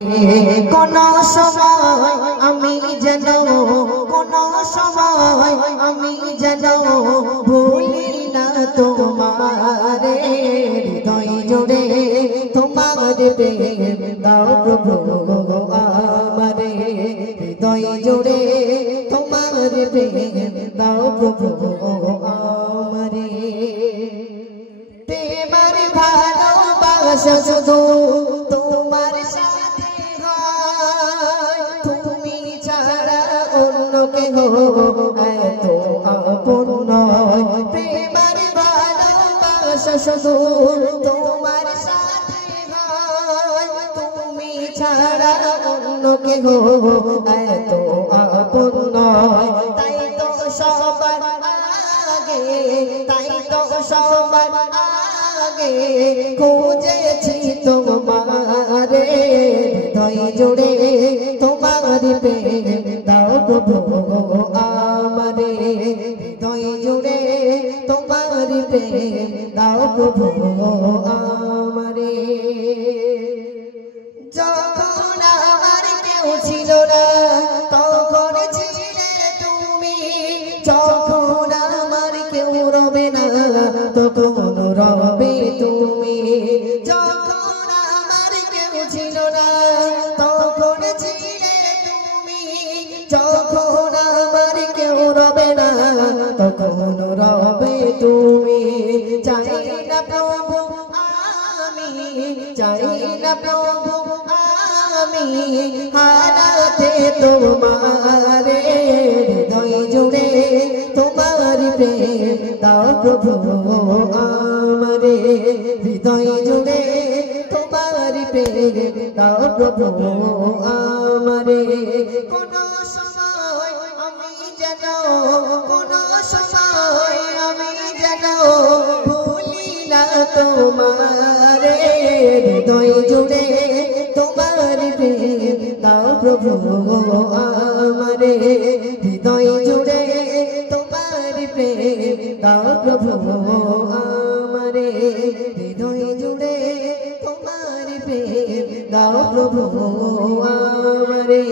কোনো সময় আমি যেন কোনো সময় আমি যেন ভুলি না তোমারে হৃদয় জুড়ে তোমার প্রেম দাও প্রভু আমারে হৃদয় জুড়ে তোমার প্রেম দাও প্রভু আমারে প্রেমের ভালোবাসা শুধু তোমার সাথে হয় তুমি ছাড়া অন্য কেহ এত আপন নয় প্রেমের ভালোবাসা শুধু তোমার সাথে হয় তুমি ছাড়া অন্য কেহ এত আপন নয় তাই তো সবার আগে তাই তো সবার আগে খুঁজেছি তোমারে হৃদয় জুড়ে তোমার প্রেম দাও প্রভু আমারে হৃদয় জুড়ে তোমার প্রেম দাও প্রভু আমারে যখন আমার কেউ ছিল না তখন ছিলে তুমি যখন আমার কেউ রবে না তখন রবে তুমি যখন আমার কেউ ছিল না তখন ছিলে তুমি যখন আমার কেউ রবে না তখন রবে তুমি চাই না প্রভু আমি চাই না প্রভু আমি হারাতে তোমারে হৃদয় জুড়ে তোমার প্রেম দাও প্রভু আমারে হৃদয় জুড়ে তোমার প্রেম দাও প্রভু আমারে কোনো সময় আমি যেন কোনো সময় আমি যেন ভুলি না তোমারে হৃদয় জুড়ে তোমার প্রেম দাও প্রভু আমারে হৃদয় জুড়ে তোমার প্রেম দাও প্রভু আমারে হৃদয় জুড়ে তোমার প্রেম দাও প্রভু আমারে।